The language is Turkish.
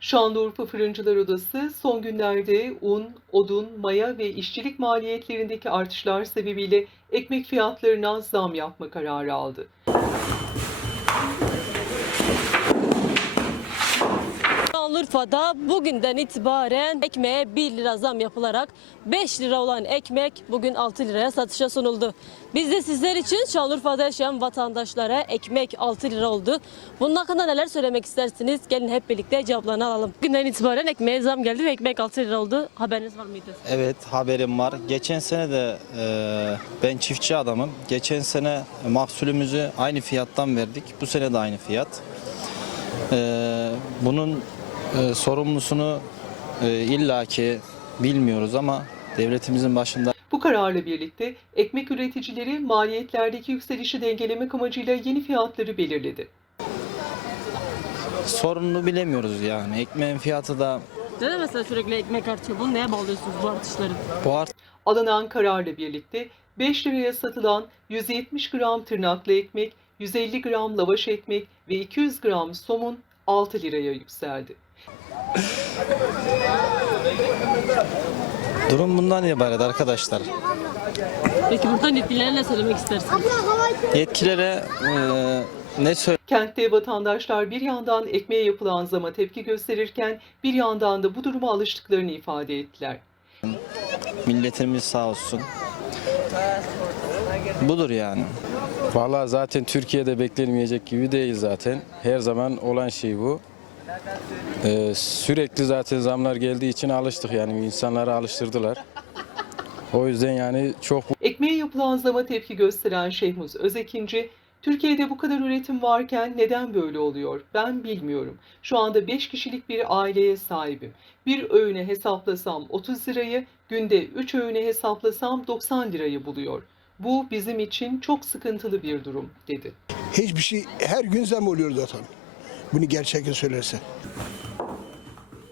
Şanlıurfa Fırıncılar Odası son günlerde un, odun, maya ve işçilik maliyetlerindeki artışlar sebebiyle ekmek fiyatlarına zam yapma kararı aldı. Şanlıurfa'da bugünden itibaren ekmeğe 1 lira zam yapılarak 5 lira olan ekmek bugün 6 liraya satışa sunuldu. Biz de sizler için Şanlıurfa'da yaşayan vatandaşlara ekmek 6 lira oldu. Bunun hakkında neler söylemek istersiniz? Gelin hep birlikte cevaplarını alalım. Bugünden itibaren ekmeğe zam geldi ve ekmek 6 lira oldu. Haberiniz var mıydı? Evet haberim var. Geçen sene de e, ben çiftçi adamım. Geçen sene mahsulümüzü aynı fiyattan verdik. Bu sene de aynı fiyat. E, bunun e, sorumlusunu e, illaki bilmiyoruz ama devletimizin başında Bu kararla birlikte ekmek üreticileri maliyetlerdeki yükselişi dengelemek amacıyla yeni fiyatları belirledi. sorununu bilemiyoruz yani. Ekmeğin fiyatı da Neden mesela sürekli ekmek artıyor? Bunu neye bağlıyorsunuz bu artışları? bu art Alınan kararla birlikte 5 liraya satılan 170 gram tırnaklı ekmek, 150 gram lavaş ekmek ve 200 gram somun 6 liraya yükseldi. Durum bundan ibaret arkadaşlar. Peki buradan yetkililere ne söylemek istersiniz? Yetkililere e, ne söyle Kentte vatandaşlar bir yandan ekmeğe yapılan zama tepki gösterirken bir yandan da bu duruma alıştıklarını ifade ettiler. milletimiz sağ olsun. Budur yani. Vallahi zaten Türkiye'de beklenmeyecek gibi değil zaten. Her zaman olan şey bu. Ee, sürekli zaten zamlar geldiği için alıştık yani insanları alıştırdılar. O yüzden yani çok Ekmeğe yapılan zama tepki gösteren Şehmuz Özekinci, Türkiye'de bu kadar üretim varken neden böyle oluyor? Ben bilmiyorum. Şu anda 5 kişilik bir aileye sahibim. Bir öğüne hesaplasam 30 lirayı, günde 3 öğüne hesaplasam 90 lirayı buluyor. Bu bizim için çok sıkıntılı bir durum, dedi. Hiçbir şey her gün zam oluyor zaten. Bunu gerçekten söylerse.